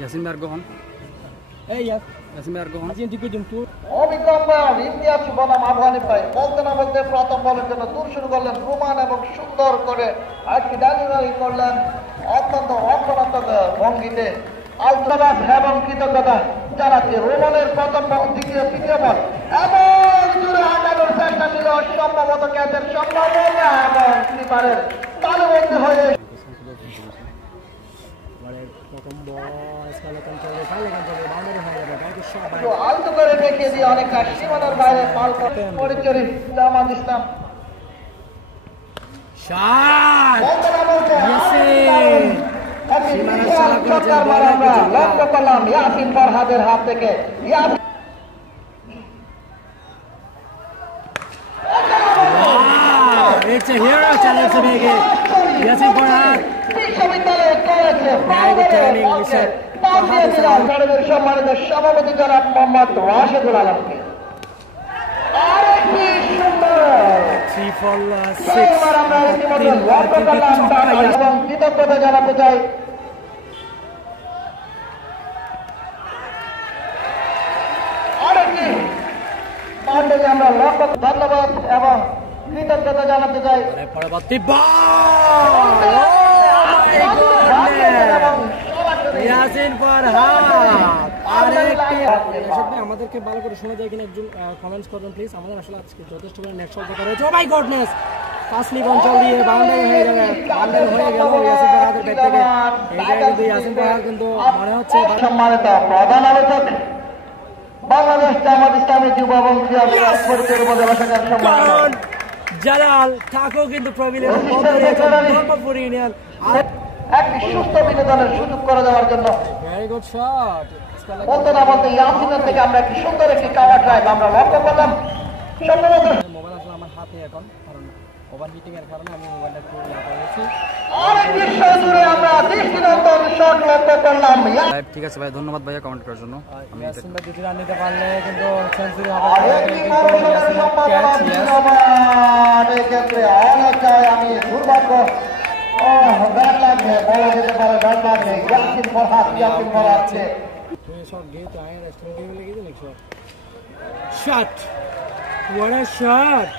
ইয়াসিন ভাই গ্রহণ ইয়াসিন ভাই গ্রহণ অবিক্রম ইমতিয়াজ বনাম আফগানি ভাই বলতে না বলতে প্রথম বলের জন্য দূর শুরু করলেন রোমান এবং সুন্দর করে একটি ডেলিভারি করলেন অত্যন্ত রক্ষণাত্মক ভঙ্গিতে আলতরাজ এবং কৃতজ্ঞতা জানাচ্ছি রোমানের প্রথম দ্বিতীয় তৃতীয় বল এবং জুড়ে হাঁটানোর চেষ্টা ছিল সম্ভবত ক্যাচের সম্ভাবনা এবং স্লিপারের তালুবন্দী হয়ে আলতো করে দেখিয়ে দিয়ে অনেকটা সীমানার বাইরে পাল পরিচয় জামাত ইসলাম লক্ষ্য করলাম ইয়াসিন ফরহাদের হাত থেকে সম্মানিত সভাপতি জনাব মোহাম্মদ রাশেদুল আলমকে আরেকটি সুন্দর আমরা ইতিমধ্যে লক্ষ্য করলাম এবং কৃতজ্ঞতা জানাতে চাই আরেকটি পান্ডে আমরা লক্ষ্য ধন্যবাদ এবং কৃতজ্ঞতা জানাতে চাই পরবর্তী ইয়াসিন ফরহাদ আমাদেরকে ভালো করে শোনা যায় কিনা একজন কমেন্টস করবেন প্লিজ। আমাদের আসলে আজকে যথেষ্ট করে নেট শব্দ করা হয়েছে। ও মাই গডনেস, পাসলিপ অঞ্চল দিয়ে বাউন্ডারি হয়ে যাবে, বাউন্ডারি হয়ে গেল ইয়াসিন ফরহাদের ব্যাট থেকে। এই জায়গায় কিন্তু ইয়াসিন ফরহাদ কিন্তু মনে হচ্ছে সম্মানিত প্রধান আলোচক বাংলাদেশ জামাত ইসলামী যুব এবং ক্রীড়া বিভাগ পরিচালক মহাশয়ের সম্মানিত জালাল ঠাকুর কিন্তু প্রবীণের ধর্মপুর ইউনিয়ন একটি সুস্থ বিনোদনের সুযোগ করে দেওয়ার জন্য ভেরি গুড শট। বলতে না বলতে ইয়াসিনের থেকে আমরা একটি সুন্দর একটি কাভার ড্রাইভ আমরা লক্ষ্য করলাম। সম্ভবত মোবাইল আসলে আমার হাতে এখন, কারণ ওভারহিটিং এর কারণে আমি মোবাইলটা একটু করেছি। অনেক বিশ্ব জুড়ে আমরা দৃষ্টিনন্দন শট লক্ষ্য করলাম। ঠিক আছে ভাই, ধন্যবাদ ভাইয়া কমেন্ট করার জন্য। আমি ইয়াসিন ভাই দুটি রান নিতে পারলে কিন্তু সেঞ্চুরি হবে। অনেকটাই আমি দুর্ভাগ্য ব্যাট লাগবে, বলা যেতে পারে ব্যাট লাগবে। ইয়াসিন ফরহাদকে শট গিয়ে তো আয় রেস্টুরেন্ট টেবিলে লেগে দিল shot. What a shot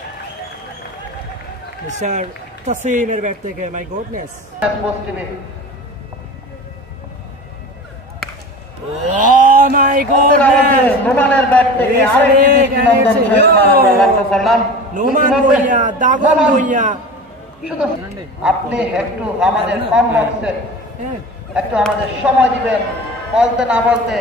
mister তাসিমের ব্যাট থেকে। My goodness, oh my goodness, নোমানের ব্যাট থেকে আরেকটি লক্ষ্য করলাম। নোমান ভুঁইয়া, দাগন ভুঁইয়া। শুধু আপনি একটু আমাদের কম বক্সে একটু আমাদের সময় দিবেন বলতে না বলতে।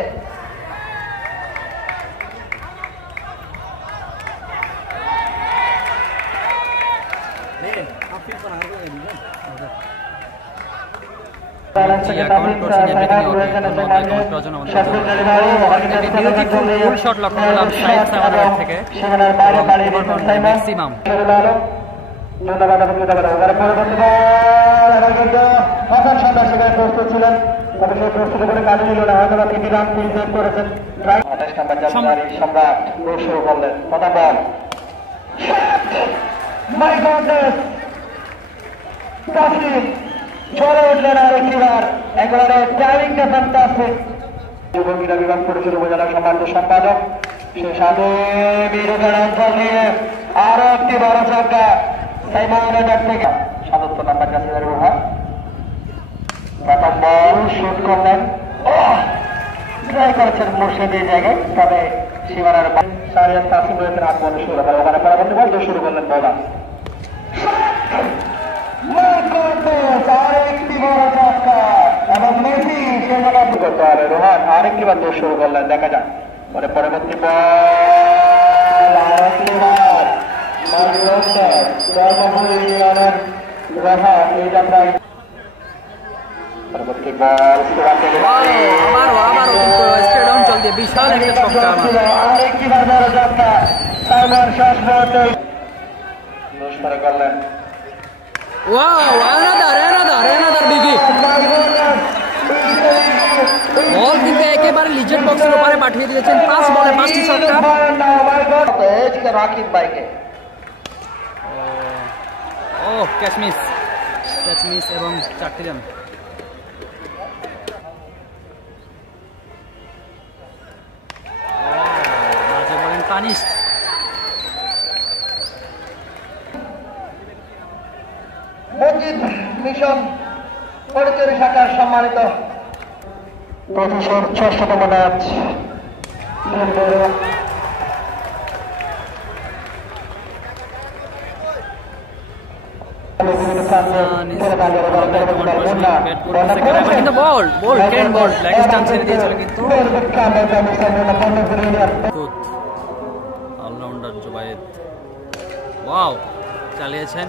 প্রস্তুত ছিলেন, তবে সেই প্রস্তুত করে কাজে নিল না, হয়তো তিনি রান সেভ করেছেন। 28 নম্বর জানুয়ারি সম্রাট শুরু করলেন প্রথম বল। মাই গডনেস, তাসিম ঝরে উঠলেন আরেকটি বার। একেবারে টাইমিংটা ফ্যান্টাস্টিক। যুব ক্রীড়া বিভাগ পরিষদ উপজেলা সম্মানিত সম্পাদক সে সাথে বিরোধের অঞ্চল নিয়ে আরো একটি বড় সংখ্যা সাইমনের ব্যাট থেকে 77 নম্বর জাসিরের রোহা প্রথম বল শুট করলেন। ট্রাই করেছেন মুর্শিদ এই জায়গায়, তবে সীমানার সারিয়ার তাসিম রয়েছেন আট বল শুরু করে। ওখানে পরবর্তী বল শুরু করলেন বোলার। আরেকটি বড় ছক্কা এবং মেসি সেখানে করতে হবে। রোহান আরেকটি বার দোষ শুরু করলেন, দেখা যাক পরে পরবর্তী বল। আরেকটি বার ধর্মপুর ইউনিয়নের রোহান এই যাত্রায় পরবর্তী বল। আরেকটি বার বড় ছক্কা সাইমন শেষ মুহূর্তে দোষ করে করলেন। বল কিন্তু একেবারে লিজেন্ড বক্সের উপরে পাঠিয়ে দিয়েছেন। 5 বলে 5টি ছক্কা। রাকিব ভাইকে ক্যাচ মিস এবং 4টি রান। পানিশড। মসজিদ মিশন পরিচয় শাখার সম্মানিত 25-র 6ষ্ঠতম ম্যাচ কিন্তু বল কেন বল লেগ স্টাম্প ছেড়ে দিয়েছিল কিন্তু অলরাউন্ডার জুবায়েদ ওয়াও চালিয়েছেন।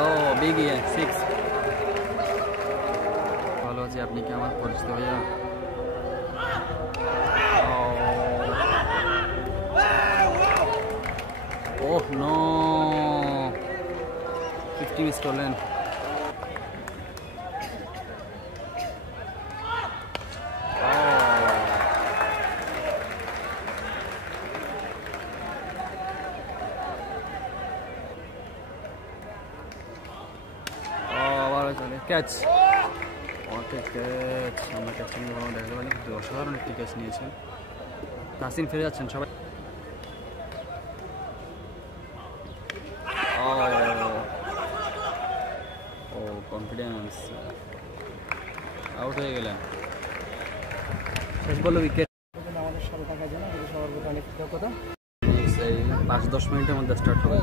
ও বিগ 6 ভালো আছে। আপনি কি আমার পরিচিত ভাইয়া? ওহ নো 50 মিস করলেন। ক্যাচ আমরা ক্যাচিং দেখা পারি কিন্তু অসাধারণ একটি ক্যাচ নিয়েছেন। নাসিম ফিরে যাচ্ছেন সবাই। ও কনফিডেন্স আউট হয়ে গেলেন। শেষ বল উইকেট। আমাদের সাথে থাকার জন্য সবার প্রতি অনেক কৃতজ্ঞতা। 5-10 মিনিটের মধ্যে স্টার্ট হবে।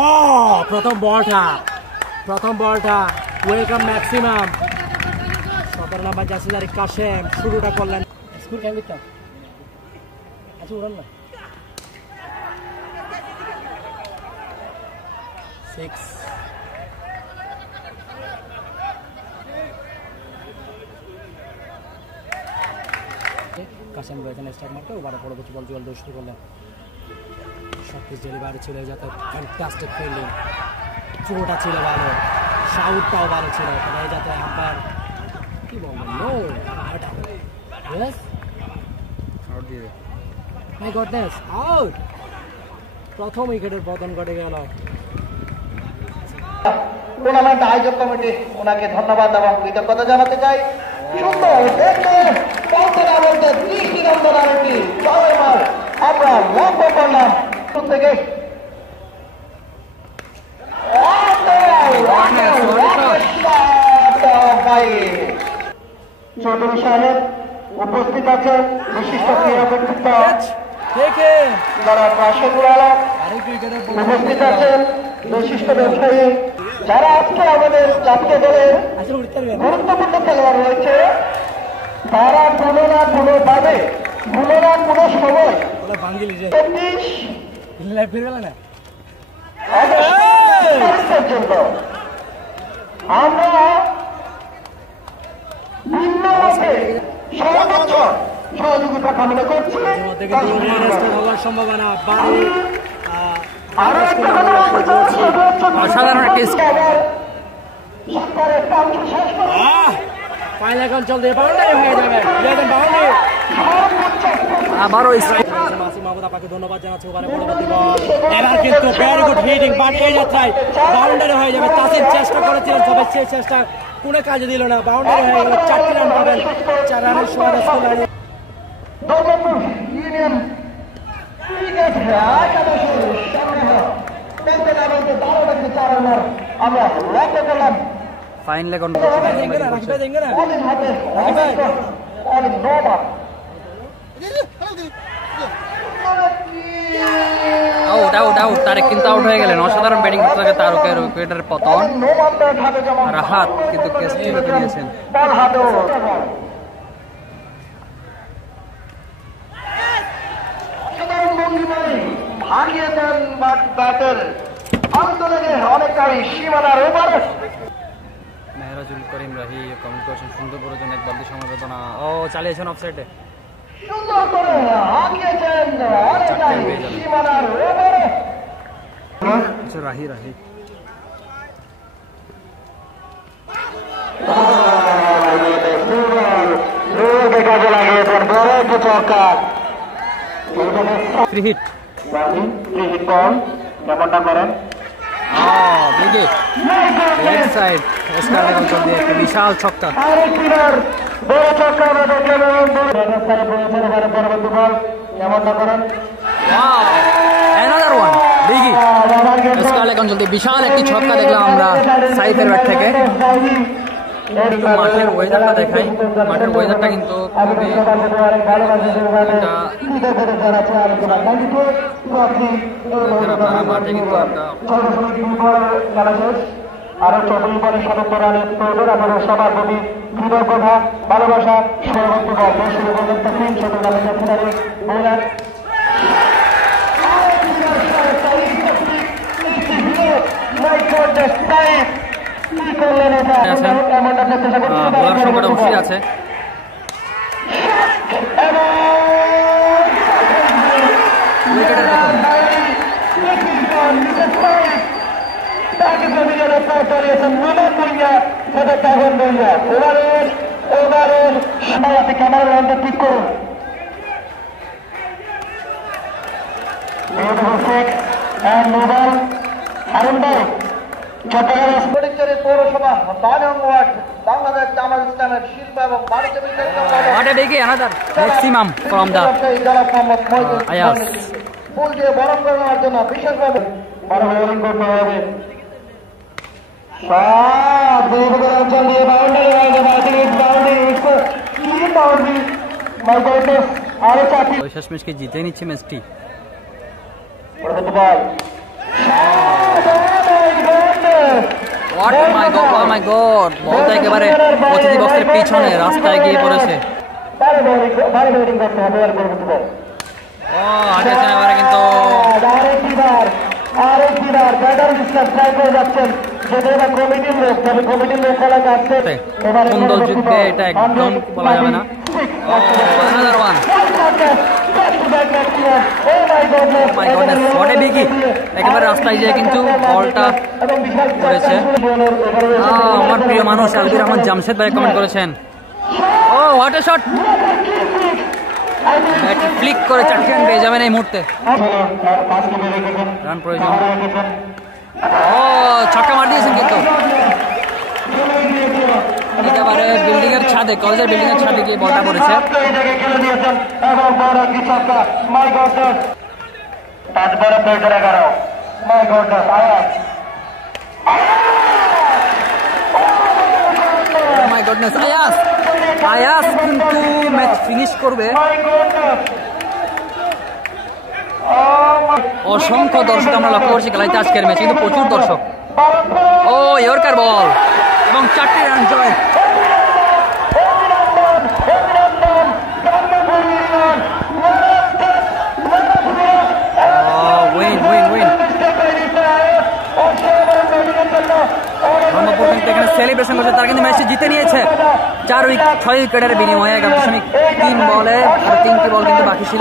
ও প্রথম বলটা ওয়েলকাম ম্যাক্সিমাম 17 নম্বর জাসিদারি কাশেম শুরুটা করলেন। স্কুল ক্যাম্পিটা আচ্ছা উড়ান না 6 কাশেম রয়েছেন স্টার্ট মারতে ওভারে পরবর্তী বল জুয়াল শুরু করলেন। সবকিছু ডেলিভারি ছিল যাতে ফ্যান্টাস্টিক ফিল্ডিং চোটা ছিল ভালো শাউটটাও ভালো ছিল তাই যাতে আম্পায়ার কি বলবেন নো ইয়েস আউট দিয়ে মাই গডনেস আউট। প্রথম উইকেটের পতন ঘটে গেল। টুর্নামেন্ট আয়োজক কমিটি ওনাকে ধন্যবাদ এবং কৃতজ্ঞতা জানাতে চাই। সুন্দর দেখতে আমরা লক্ষ্য করলাম থেকে চৌধুরী সাহেব উপস্থিত আছেন বিশিষ্ট ক্রীড়া ব্যক্তিত্ব উপস্থিত আছেন বিশিষ্ট ব্যবসায়ী যারা আজকে আমাদের জাতীয় দলের গুরুত্বপূর্ণ খেলোয়াড় রয়েছে। তারা কোনো না কোনো ভাবে কোনো না কোনো সময় আমরা ভিন্নভাবে সর্বোচ্চ সহযোগিতা কামনা করছি। সম্ভাবনা অসাধারণ একটি ফাইনাল অঞ্চল দিয়ে বাউন্ডারি হয়ে যাবে। আবারও আপনাকে ধন্যবাদ জানাচ্ছি। এবার কিন্তু ভেরি গুড হিটিং বাট এই যাত্রায় বাউন্ডারি হয়ে যাবে। তাসিম চেষ্টা করেছিলেন তবে সেই চেষ্টা কোনো কাজে দিল না। বাউন্ডারি হয়ে গেল। 4টি রান পাবেন। 4 রানের সোয়াদ আমরা লক্ষ্য করলাম fine leg on out out out Tarek কিন্তু আউট হয়ে গেলেন। অসাধারণ ব্যাটিং করতে থাকে তারকের উইকেটের পতন। রাহাত কিন্তু ক্যাচ তুলে নিয়েছেন। ভাগিয়ে দেন ব্যাটের আন্দোলনে অনেকটাই সীমানার উপরে। মেহরাজুল করিম রাহি কমেন্ট করেছেন সুন্দর করেছেন এক বালতি সমবেদনা। ও চালিয়েছেন অফসাইডে সুন্দর করে হাঁকিয়েছেন অনেকটাই সীমানার উপরে। রাহি রাহি লাগিয়েছেন বড় একটু চক্কা ফ্রি হিট বল কেমনটা করেন লেগ সাইড স্কয়ার অঞ্চল দিয়ে একটা বিশাল ছক্কা। আরেকবার বড় ছক্কা আমরা দেখলাম এবং পরবর্তী বল এমনটা করেন অ্যানাদার ওয়ান বিগি স্কয়ার অঞ্চল দিয়ে বিশাল একটি ছক্কা দেখলাম আমরা সাইফের ব্যাট থেকে। মাঠের ওয়েদারটা দেখাই, মাঠের ওয়েদারটা কিন্তু খুবই আপনারা মাঠে কিন্তু একটা আরো 24 বলে 27 রানের প্রয়োজন। আমাদের সবার প্রতি কৃতজ্ঞতা ভালোবাসা। পরবর্তী বল শুরু করলেন তখন ছোট খেলার বোলার বোলার সংকট অবশ্যই আছে। ক্যামেরা ঠিক করুন। চট্টগ্রাম পৌরসভা বাংলাদেশ জামাত ইসলামের শিল্প এবং বাণিজ্য ম্যাক্সিমাম ফ্রম দা আয়াস ফুল দিয়ে বরণ করানোর জন্য বিশেষভাবে করতে হবে। শেষমেশকে জিতে নিচ্ছে ম্যাচটি। বলটা একেবারে অতিথি বক্সের পিছনে রাস্তায় গিয়ে পড়েছে। এবারে কিন্তু সুন্দর যুদ্ধে এটা একদম বলা যাবে না। একেবারে রাস্তায় গিয়ে কিন্তু বলটা করেছে। আমার প্রিয় মানুষ আলবির রহমান জামশেদ ভাই কমেন্ট করেছেন, ও হোয়াট এ শট, ক্লিক করে 4 রান পেয়ে যাবেন এই মুহূর্তে। রান প্রয়োজন। ও ছক্কা মার দিয়েছেন কিন্তু একেবারে বিল্ডিং এর ছাদে, কলেজের বিল্ডিং এর ছাদে গিয়ে বলটা পড়েছে। আয়াস কিন্তু ম্যাচ ফিনিশ করবে। অসংখ্য দর্শক আমরা লক্ষ্য করছি খেলাইতে আজকের ম্যাচে, কিন্তু প্রচুর দর্শক। ও ইয়র্কার বল এবং 4টি রান জয়। এখানে সেলিব্রেশন করছে, তারা কিন্তু ম্যাচটি জিতে নিয়েছে 6 উইকেটের বিনিময়ে 11.3 বলে আর 3টি বল কিন্তু বাকি ছিল।